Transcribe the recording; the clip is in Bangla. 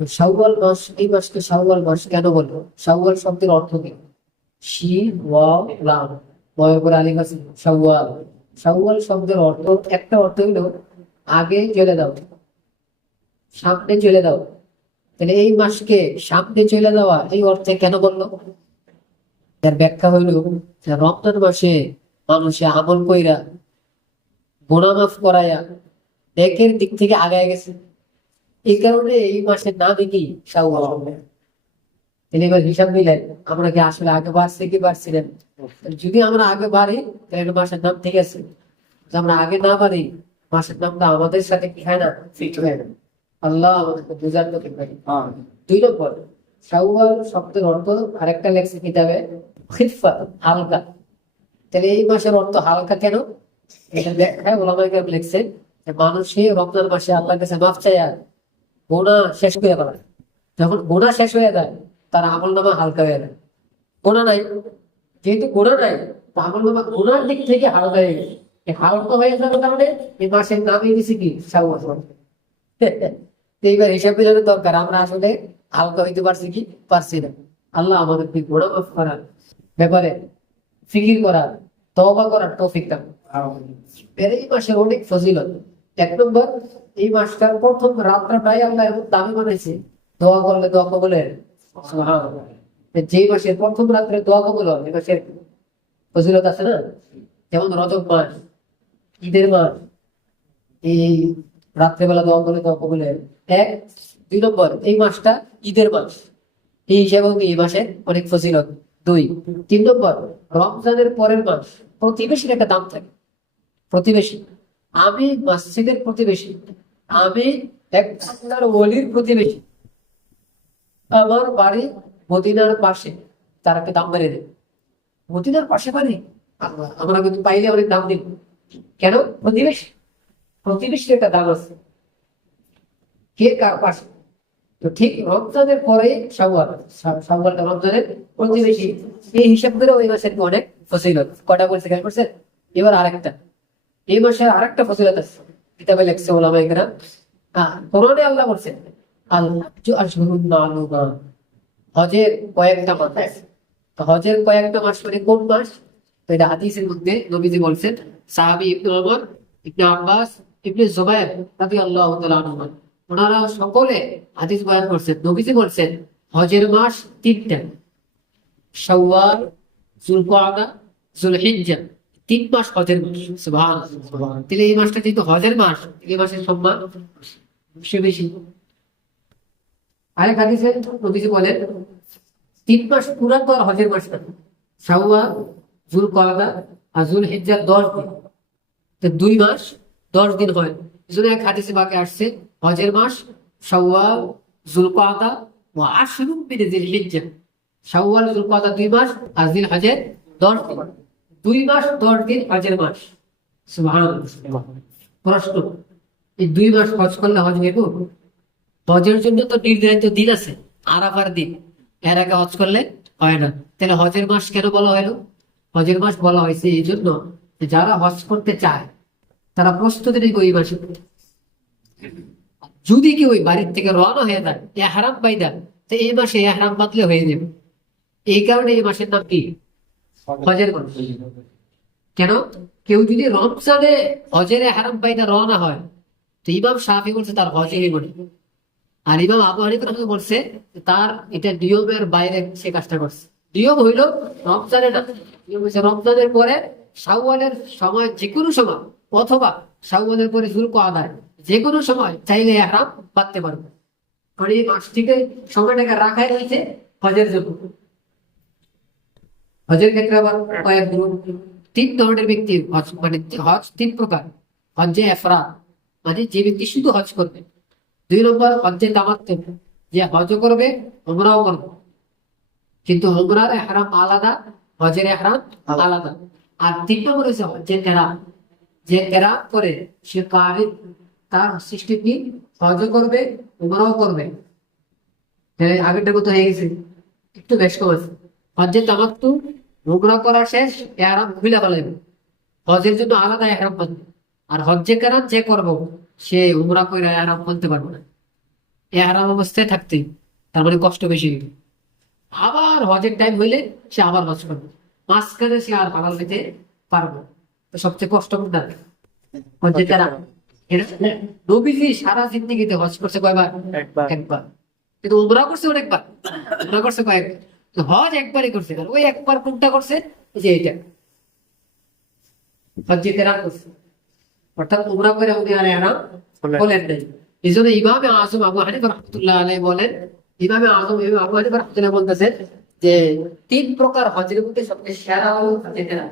শাওয়াল মাস, এই মাসকে শাওয়াল মাস কেন বলবো? শাওয়াল শব্দের অর্থ কি? শিন ওয়াও লাম, বয়ের পরে আলিফ আছে, শাওয়াল। শাওয়াল শব্দের অর্থ, একটা অর্থ হইলো আগে চলে দাও, সামনে চলে দাও। তাহলে এই মাসকে সামনে চলে যাওয়া এই অর্থে কেন বললো? এর ব্যাখ্যা হইল যে রমজান মাসে মানুষে আমল কইরা গুনাহ মাফ করাইয়া নেকের দিক থেকে আগায় গেছে। এই কারণে এই মাসের নামই কি শাওয়াল। তাহলে এবার হিসাব মিলেন, আমরা কি আসলে আগে বাড়ছি কি বাড়ছি না? যদি আমরা আগে বাড়ি তাহলে মাসের নাম ঠিক আছে, যদি আমরা আগে না বাড়ি মাসের নামটা আমাদের সাথে কি হয় না, ফিট হয় না। আল্লাহ আমাদেরকে বুঝার তো ঠিক রাখে। 2 নম্বর, শাওয়াল শব্দের অর্থ আরেকটা লেখছে কিতাবে, খিফাত, হালকা। তাহলে এই মাসের অর্থ হালকা কেন? এটা ব্যাখ্যায় ওলামায়ে কেরাম লিখছেন যে মানুষে রমজান মাসে আল্লাহর কাছে মাফ চায়, গুনাহ শেষ করে ফেলে। যখন গুনাহ শেষ হয়ে যায় তার আমল নামা হালকা হয়ে যায়। গুনাহ নাই, যেহেতু গুনাহ নাই, তো আমল নামা গুনার দিক থেকে হালকা হয়ে গেছে। এই হালকা হয়ে যাওয়ার কারণে এই মাসের নামই দিছে কি শাওয়াল। তো এইবার হিসাব মিলানোর দরকার, আমরা আসলে হালকা হইতে পারছি কি পারছি না। আল্লাহ আমাদের গুনাহ মাফ করার ব্যাপারে ফিকির করার, তওবা করার তৌফিক দান। এই মাসের অনেক ফজিলত। 1 নম্বর, এই মাসটার প্রথম রাতটাই আল্লাহ এমন দামি বানাইছে, দোয়া করলে দোয়া কবুলের। সুবহানাল্লাহ। যে মাসের প্রথম রাত্রে দোয়া কবুল হয়, এই মাসের ফজিলত আছে না? যেমন রজব মাস, ঈদের মাস, এই রাত্রেবেলা দোয়া করলে দোয়া কবুলের। 1। 2 নম্বর, এই মাসটা ঈদের মাস, এই হিসাবেও এই মাসে অনেক ফজিলত। 2। 3 নম্বর, রমজানের পরের মাস, প্রতিবেশীর একটা দাম থাকে। প্রতিবেশী, আমি মসজিদের প্রতিবেশী, আমি এক আল্লাহর ওলির প্রতিবেশী, আমার বাড়ি মদিনার পাশে, তার একটা দাম বেড়ে দেবে। মদিনার পাশে বাড়ি, আমরা কিন্তু পাইলে অনেক দাম দিব। কেন? প্রতিবেশী, প্রতিবেশীর একটা দাম আছে। কে কার পাশে? তো ঠিক রমজানের পরে শাওয়াল, শাওয়ালটা রমজানের প্রতিবেশী, এই হিসাব করে ওই মাসের অনেক ফজিলত। কটা বলছে খেয়াল করছেন? এবার আরেকটা, এই মাসের আরেকটা ফজিলত আছে, কিতাবে লেখছে ওলামায়ে কেরাম। কোরআনে আল্লাহ বলছেন আল্লাহ আশহুরুন মা'লুমাত, হজের কয়েকটা মাস আছে। তো হজের কয়েকটা মাস মানে কোন মাস? তো এটা হাদিসের মধ্যে নবীজি বলছেন, সাহাবী ইবনে ওমর, ইবনে আব্বাস, ইবনে জুবাইর রাদিয়াল্লাহু তাআলা আনহুমা, ওনারা সকলে হাদিস বয়ান করছেন। নবীজি বলছেন হজের মাস 3টা, শাওয়াল, যুলকাদা, যুলহিজ্জা। 3 মাস হজের মাস। সুবহানাল্লাহ। তাহলে এই মাসটা যেহেতু হজের মাস, এই মাসের সম্মান বেশি বেশি। আরেক হাদিসে নবীজি বলেন 3 মাস পুরান তো আর হজের মাস না, শাওয়াল, যুলকাদা আর যুলহিজ্জার 10 দিন, তো 2 মাস 10 দিন হয়। এজন্য এক হাদিসে বাকি আসছে হজের মাস শাওয়াল, যুলকাদা ও আশরুম মিন যিলহিজ্জা। শাওয়াল যুলকাদা 2 মাস আর যিলহজের 10 দিন। 2 মাস 10 দিন হজের মাস। সুবহানাল্লাহ। প্রশ্ন, এই 2 মাস হজ করলে হজ নেব? হজের জন্য তো নির্ধারিত দিন আছে, আরাফার দিন, এর আগে হজ করলে হয় না। তাহলে হজের মাস কেন বলা হলো? হজের মাস বলা হয়েছে এই জন্য যে যারা হজ করতে চায় তারা প্রস্তুতি নিবে ওই মাসে। যদি কেউ ওই বাড়ির থেকে রওনা হয়ে যায় ইহরাম বাইদা, তো এই মাসে ইহরাম বাঁধলে হয়ে যাবে। এই কারণে এই মাসের নাম কি হজের মাস। কেন? কেউ যদি রমজানে হজের ইহরাম বাইদা রওনা হয়, তো ইমাম শাফি বলছে তার হজই হবে না। আর ইমাম আবু হানিফা রাহমাতুল্লাহ বলছে যে তার এটা নিয়মের বাইরে সে কাজটা করছে। নিয়ম হইল রমজানে না, নিয়ম হচ্ছে রমজানের পরে শাওয়ালের সময়, যে কোনো সময়, অথবা শাওয়ালের পরে যুলকাদার যে কোনো সময় চাইলে ইহরাম বাঁধতে পারবে। কারণ এই মাসটিকে, সময়টাকে রাখাই রয়েছে হজের জন্য। হজের ক্ষেত্রে আবার কয়েক গ্রুপ, 3 ধরনের ব্যক্তি হজ, মানে হজ 3 প্রকার। হজ্জে ইফরাদ, মানে যে ব্যক্তি শুধু হজ করবে। 2 নম্বর হজ্জে তামাত্তুন, যে হজ করবে উমরাও করবে, কিন্তু উমরার ইহরাম আলাদা, হজের ইহরাম আলাদা। আর 3 নম্বর হচ্ছে হজ্জে কেরাম, যে কেরাম করে সে কারিন, তার সিস্টেম কি হজ করবে উমরাও করবে। আগেরটা কত হয়ে গেছে, একটু বেশ কম আছে। হজ্জে তামাত্তু, উমরা করা শেষ ইহরাম খুলে ফেলাইবে, হজের জন্য আলাদা ইহরাম বাঁধবে। আর হজ্জে কেরাম যে করবো সে উমরা করে ইহরাম খুলতে পারবে না। এহরাম অবস্থায় থাকতে, তার মানে কষ্ট বেশি হইল। আবার হজের টাইম হইলে সে আবার হজ করবে, মাঝখানে সে আর হালাল খেতে পারবে না। তো সবচেয়ে কষ্ট কোনটা? হজে তারা নবীজি সারা জিন্দেগিতে হজ করছে কয়বার? একবার। একবার। কিন্তু উমরা করছে অনেকবার, উমরা করছে কয়েকবার। তো হজ একবারই করছে, আর ওই একবার কোনটা করছে? এই যে এইটা, হজ্জে কেরাম করছে। অর্থাৎ উমরা করে উনি আর এহরাম খোলেন নাই। এই জন্য ইমামে আজম আবু হানিফা রাহমাতুল্লাহ আলাইহি বলেন, ইমামে আজম ইমাম আবু হানিফা রাহমাতুল্লাহ বলতেছেন যে 3 প্রকার হজের মধ্যে সবচেয়ে সেরা হলো হজ্জে কেরাম।